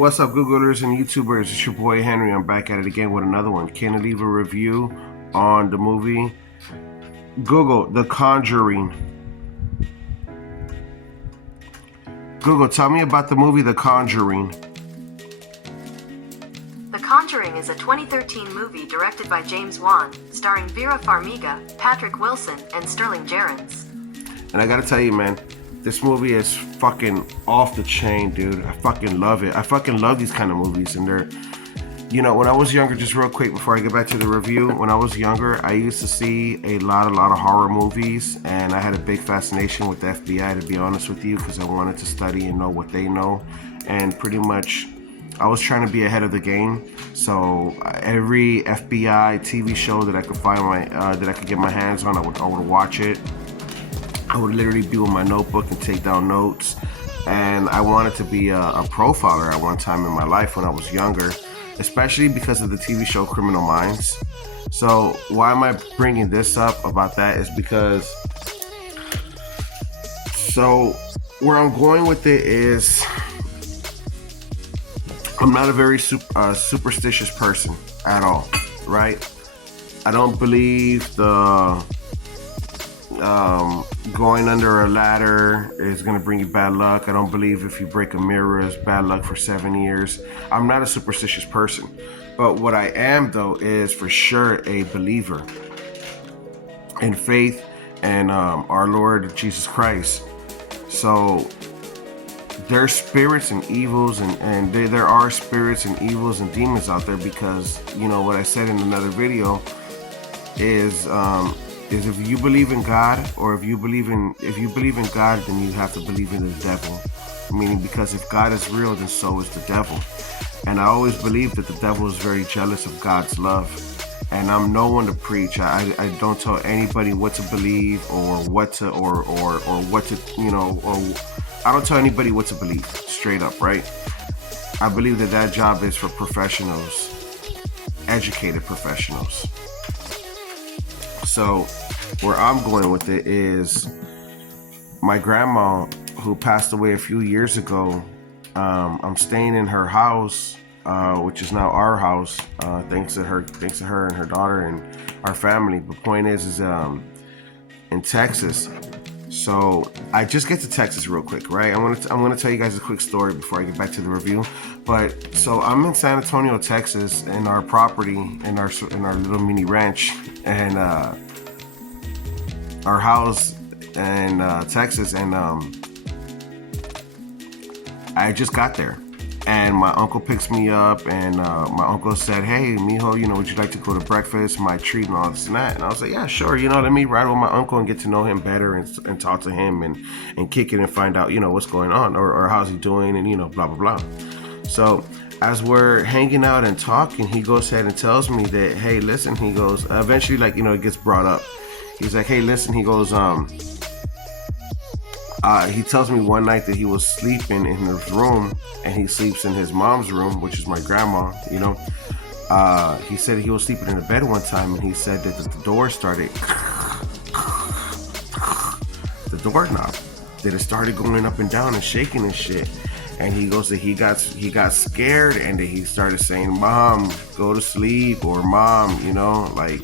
What's up, Googlers and YouTubers? It's your boy Henry. I'm back at it again with another one. Can I leave a review on the movie? Google, The Conjuring. Google, tell me about the movie The Conjuring. The Conjuring is a 2013 movie directed by James Wan, starring Vera Farmiga, Patrick Wilson, and Sterling Jarrens. And I gotta tell you, man, this movie is fucking off the chain, dude. I fucking love it. I fucking love these kind of movies. And they're, you know, when I was younger, just real quick before I get back to the review, when I was younger, I used to see a lot of horror movies. And I had a big fascination with the FBI, to be honest with you, because I wanted to study and know what they know. And pretty much, I was trying to be ahead of the game. So every FBI TV show that I could find that I could get my hands on, I would watch it. I would literally be with my notebook and take down notes. And I wanted to be a profiler at one time in my life when I was younger, especially because of the TV show Criminal Minds. So why am I bringing this up about that is because, so where I'm going with it is, I'm not a very superstitious person at all, right? I don't believe the going under a ladder is going to bring you bad luck. I don't believe if you break a mirror is bad luck for 7 years. I'm not a superstitious person. But what I am, though, is for sure a believer in faith and our Lord Jesus Christ. So there's spirits and evils, and there are spirits and evils and demons out there because, you know, what I said in another video is if you believe in God, or if you believe in God, then you have to believe in the devil. Meaning, because if God is real, then so is the devil. And I always believe that the devil is very jealous of God's love. And I'm no one to preach. I don't tell anybody what to believe or what to or what to, you know, or I don't tell anybody what to believe, straight up, right? I believe that job is for professionals, educated professionals. So where I'm going with it is my grandma, who passed away a few years ago. I'm staying in her house, which is now our house, thanks to her and her daughter and our family. But point is in Texas. So I just get to Texas real quick, right? I'm gonna tell you guys a quick story before I get back to the review. But so I'm in San Antonio, Texas, in our property, in our little mini ranch, and our house in Texas, and I just got there. And my uncle picks me up, and my uncle said, "Hey, mijo, you know, would you like to go to breakfast? My treat and all this and that." And I was like, "Yeah, sure. You know, let me ride with my uncle and get to know him better and talk to him and kick it and find out, you know, what's going on or how's he doing and, you know, blah, blah, blah." So as we're hanging out and talking, he goes ahead and tells me that, "Hey, listen," he goes, eventually, like, you know, it gets brought up. He's like, "Hey, listen," he goes, he tells me one night that he was sleeping in his room, and he sleeps in his mom's room, which is my grandma, you know. He said he was sleeping in the bed one time, and he said that the door started, the doorknob, that it started going up and down and shaking and shit. And he goes that he got scared, and that he started saying, "Mom, go to sleep," or "Mom, you know, like,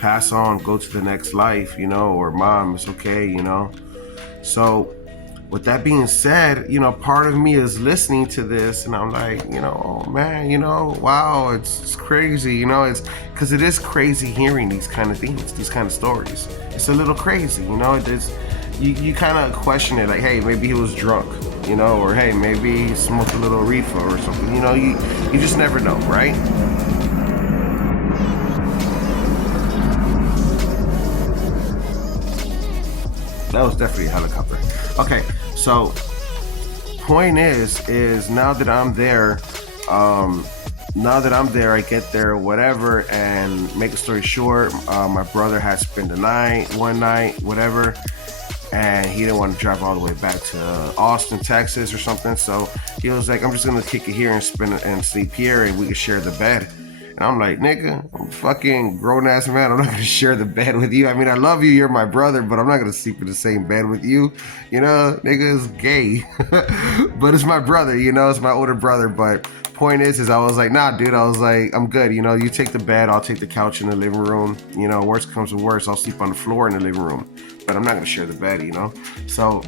pass on, go to the next life, you know," or "Mom, it's okay," you know. So with that being said, you know, part of me is listening to this, and I'm like, you know, oh man, you know, wow, it's crazy, you know, it's because it is crazy hearing these kind of things, these kind of stories. It's a little crazy, you know. It's you kind of question it, like, hey, maybe he was drunk, you know, or hey, maybe he smoked a little reefer or something, you know. You just never know, right? That was definitely a helicopter. Okay, so point is now that I'm there, I get there, whatever, and make a story short, my brother had spent the night, one night, whatever, and he didn't want to drive all the way back to Austin, Texas or something, so he was like, "I'm just gonna kick it here and sleep here, and we can share the bed." And I'm like, nigga, I'm a fucking grown ass man. I'm not gonna share the bed with you. I mean, I love you, you're my brother, but I'm not gonna sleep in the same bed with you. You know, nigga is gay. But it's my brother, you know, it's my older brother. But point is I was like, nah, dude, I was like, I'm good. You know, you take the bed, I'll take the couch in the living room. You know, worst comes to worst, I'll sleep on the floor in the living room. But I'm not gonna share the bed, you know? So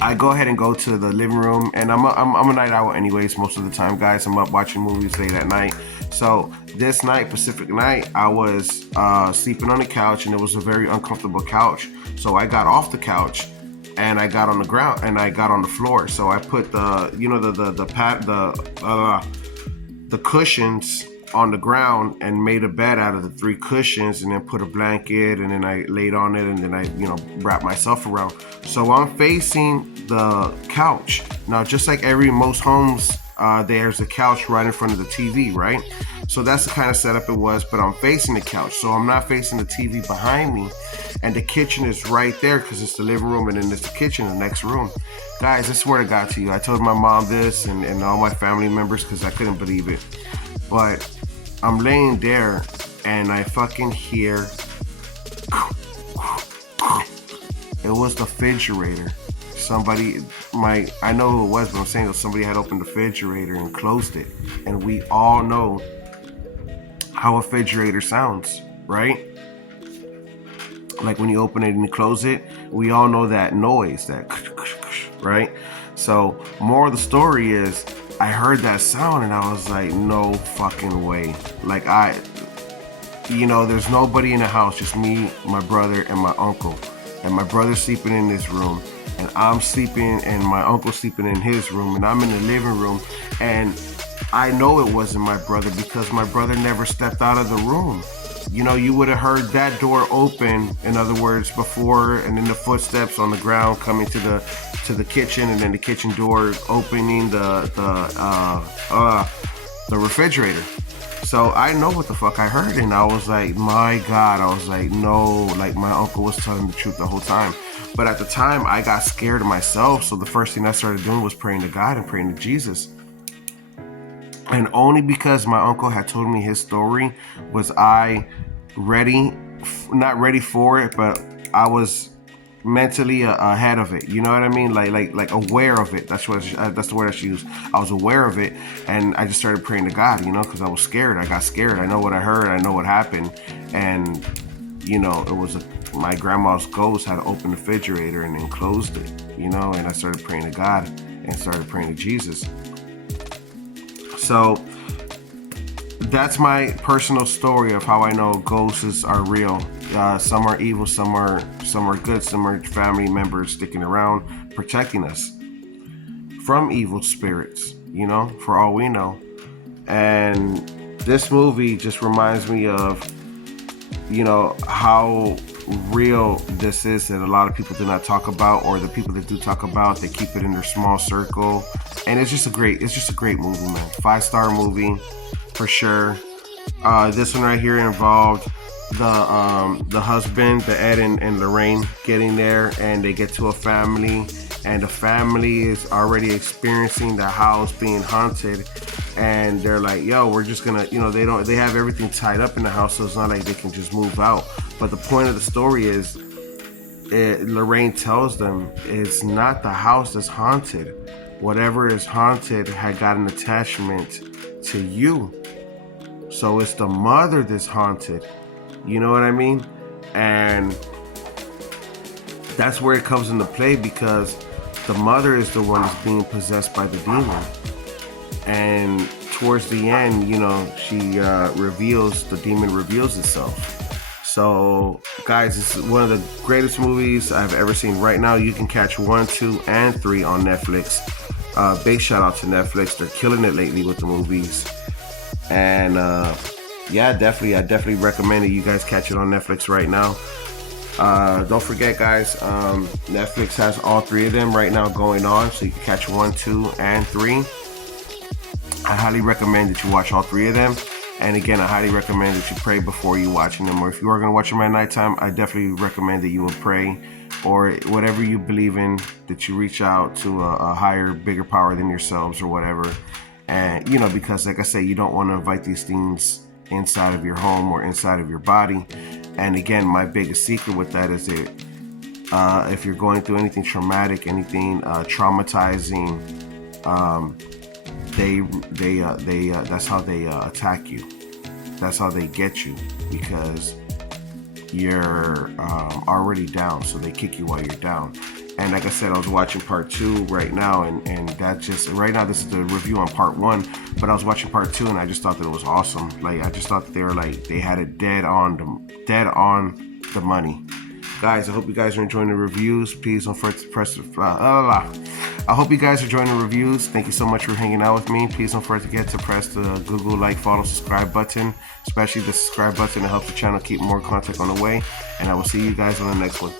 I go ahead and go to the living room, and I'm a night owl anyways most of the time, guys. I'm up watching movies late at night. So this night, Pacific night, I was sleeping on the couch, and it was a very uncomfortable couch. So I got off the couch, and I got on the ground, and I got on the floor. So I put the, you know, the cushions on the ground and made a bed out of the 3 cushions, and then put a blanket, and then I laid on it, and then I, you know, wrapped myself around. So I'm facing the couch. Now, just like most homes, there's a couch right in front of the TV, right? So that's the kind of setup it was, but I'm facing the couch. So I'm not facing the TV behind me, and the kitchen is right there because it's the living room, and then there's the kitchen in the next room. Guys, I swear to God to you, I told my mom this and all my family members because I couldn't believe it. But I'm laying there, and I fucking hear, it was the refrigerator. Somebody, I know who it was, but I'm saying that somebody had opened the refrigerator and closed it. And we all know how a refrigerator sounds, right? Like when you open it and you close it, we all know that noise, that right? So more of the story is, I heard that sound and I was like, no fucking way. Like you know, there's nobody in the house, just me, my brother, and my uncle. And my brother's sleeping in this room, and I'm sleeping, and my uncle's sleeping in his room, and I'm in the living room. And I know it wasn't my brother because my brother never stepped out of the room. You know, you would have heard that door open, in other words, before, and then the footsteps on the ground coming to the kitchen, and then the kitchen door opening the refrigerator. So I know what the fuck I heard, and I was like, my God, I was like, no, like my uncle was telling the truth the whole time. But at the time, I got scared of myself, so the first thing I started doing was praying to God and praying to Jesus. And only because my uncle had told me his story was I not ready for it, but I was mentally ahead of it. You know what I mean? Like aware of it. That's the word I should use. I was aware of it, and I just started praying to God. You know, because I was scared. I got scared. I know what I heard. I know what happened, and you know, it was my grandma's ghost had opened the refrigerator and then closed it. You know, and I started praying to God and started praying to Jesus. So that's my personal story of how I know ghosts are real. Some are evil, some are good, some are family members sticking around, protecting us from evil spirits, you know, for all we know. And this movie just reminds me of, you know, how real this is that a lot of people do not talk about, or the people that do talk about, they keep it in their small circle. And it's just a great movie, man. 5-star movie for sure. This one right here involved the husband, the Ed and Lorraine, getting there, and they get to a family, and the family is already experiencing the house being haunted, and they're like, yo, we're just gonna, you know, they have everything tied up in the house, so it's not like they can just move out. But the point of the story is, Lorraine tells them it's not the house that's haunted. Whatever is haunted had got an attachment to you. So it's the mother that's haunted. You know what I mean? And that's where it comes into play, because the mother is the one that's being possessed by the demon. And towards the end, you know, the demon reveals itself. So, guys, this is one of the greatest movies I've ever seen. Right now, you can catch 1, 2, and 3 on Netflix. Big shout out to Netflix. They're killing it lately with the movies. And yeah, I definitely recommend that you guys catch it on Netflix right now. Don't forget, guys, Netflix has all 3 of them right now going on, so you can catch 1, 2, and 3. I highly recommend that you watch all 3 of them. And again, I highly recommend that you pray before you watching them. Or if you are going to watch them at nighttime, I definitely recommend that you will pray, or whatever you believe in, that you reach out to a higher, bigger power than yourselves or whatever. And because like I say, you don't want to invite these things inside of your home or inside of your body. And again, my biggest secret with that is that if you're going through anything traumatic, anything traumatizing, that's how they attack you. That's how they get you, because you're already down, so they kick you while you're down. And like I said, I was watching part 2 right now, and that just right now, this is the review on part 1, but I was watching part 2 and I just thought that it was awesome. Like, I just thought that they had it dead on the money. Guys, I hope you guys are enjoying the reviews. Please don't forget to press the I hope you guys are enjoying the reviews. Thank you so much for hanging out with me. Please don't forget to press the Google like, follow, subscribe button, especially the subscribe button. It helps the channel keep more content on the way. And I will see you guys on the next one.